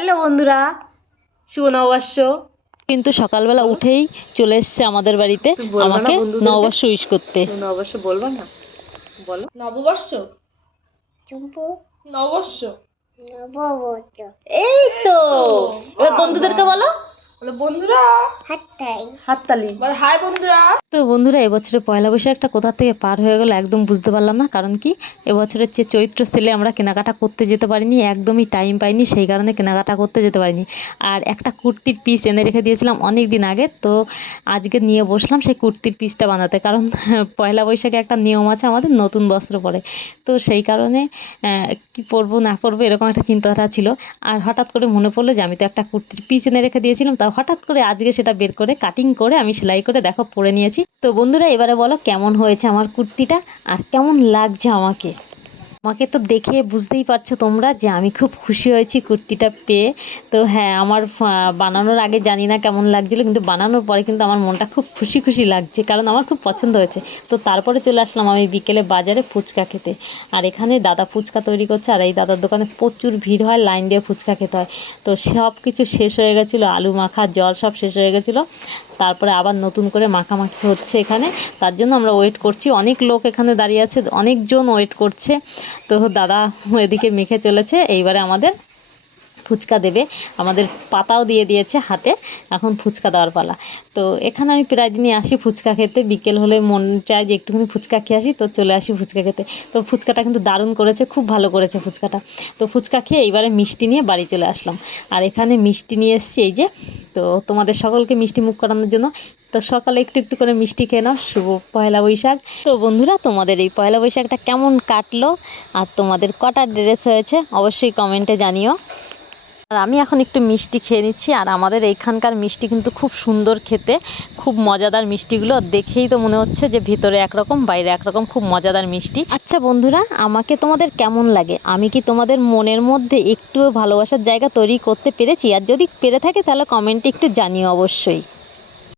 Hello বন্ধুরা, শুভ নববর্ষ। কিন্তু সকালবেলা উঠেই চলে এসছে আমাদের বাড়িতে আমাকে নববর্ষ উইশ করতে। নববর্ষ বলবা না? বলো নববর্ষ। চুম্পু নববর্ষ। নববর্ষ এই তো এবার বন্ধুদেরকে বলো। বন্ধুরা হাততালি বল। হাই বন্ধুরা। তো বন্ধুরা, এবছরের পয়লা বৈশাখটা কোথা থেকে পার হয়ে গেল একদম বুঝতে পারলাম না। কারণ কি, এবছরের যে চৈত্র সেলে আমরা কেনাকাটা করতে যেতে পারিনি, একদমই টাইম পাইনি, সেই কারণে কেনাকাটা করতে যেতে পারিনি। আর একটা কুর্তির পিস এনে রেখে দিয়েছিলাম অনেক দিন আগে, তো আজকে নিয়ে বসলাম সেই কুর্তির পিসটা বানাতে। কারণ পয়লা বৈশাখে একটা নিয়ম আছে আমাদের, নতুন বস্ত্র পরে। তো সেই কারণে কি পরবো না পরবো এরকম একটা চিন্তাধারা ছিল। আর হঠাৎ করে মনে পড়লো যে আমি তো একটা কুর্তির পিস এনে রেখে দিয়েছিলাম, তা হঠাৎ করে আজকে সেটা বের করে কাটিং করে আমি সেলাই করে দেখো পরে নিয়েছি। তো বন্ধুরা, এবারে বলো কেমন হয়েছে আমার কুর্তিটা আর কেমন লাগছে আমাকে। আমাকে তো দেখে বুঝতেই পারছো তোমরা যে আমি খুব খুশি হয়েছি কুর্তিটা পেয়ে। তো হ্যাঁ, আমার বানানোর আগে জানি না কেমন লাগছিলো, কিন্তু বানানোর পরে কিন্তু আমার মনটা খুব খুশি খুশি লাগছে, কারণ আমার খুব পছন্দ হয়েছে। তো তারপরে চলে আসলাম আমি বিকেলে বাজারে ফুচকা খেতে। আর এখানে দাদা ফুচকা তৈরি করছে, আর এই দাদার দোকানে প্রচুর ভিড় হয়, লাইন দিয়ে ফুচকা খেতে হয়। তো সব কিছু শেষ হয়ে গেছিলো, আলু মাখা জল সব শেষ হয়ে গেছিলো। তারপরে আবার নতুন করে মাখামাখি হচ্ছে এখানে, তার জন্য আমরা ওয়েট করছি। অনেক লোক এখানে দাঁড়িয়ে আছে, অনেকজন ওয়েট করছে। তো দাদা এদিকে মেখে চলেছে, এইবারে আমাদের ফুচকা দেবে। আমাদের পাতাও দিয়ে দিয়েছে হাতে, এখন ফুচকা দেওয়ার পালা। তো এখানে আমি প্রায় দিনই আসি ফুচকা খেতে, বিকেল হলে মন চায় যে একটুখানি ফুচকা খেয়ে আসি, তো চলে আসি ফুচকা খেতে। তো ফুচকাটা কিন্তু দারুণ করেছে, খুব ভালো করেছে ফুচকাটা। তো ফুচকা খেয়ে এইবারে মিষ্টি নিয়ে বাড়ি চলে আসলাম। আর এখানে মিষ্টি নিয়ে এসেছি এই যে, তো তোমাদের সকলকে মিষ্টি মুখ করানোর জন্য। তো সকালে একটু একটু করে মিষ্টি খেয়ে নাও, শুভ পয়লা বৈশাখ। তো বন্ধুরা, তোমাদের এই পয়লা বৈশাখটা কেমন কাটলো আর তোমাদের কটা ড্রেস হয়েছে অবশ্যই কমেন্টে জানিও। আর আমি এখন একটু মিষ্টি খেয়ে নিচ্ছি। আর আমাদের এইখানকার মিষ্টি কিন্তু খুব সুন্দর খেতে, খুব মজাদার মিষ্টিগুলো দেখেই তো মনে হচ্ছে যে ভিতরে একরকম বাইরে একরকম, খুব মজাদার মিষ্টি। আচ্ছা বন্ধুরা, আমাকে তোমাদের কেমন লাগে? আমি কি তোমাদের মনের মধ্যে একটুও ভালোবাসার জায়গা তৈরি করতে পেরেছি? আর যদি পেরে থাকে তাহলে কমেন্টে একটু জানিও অবশ্যই।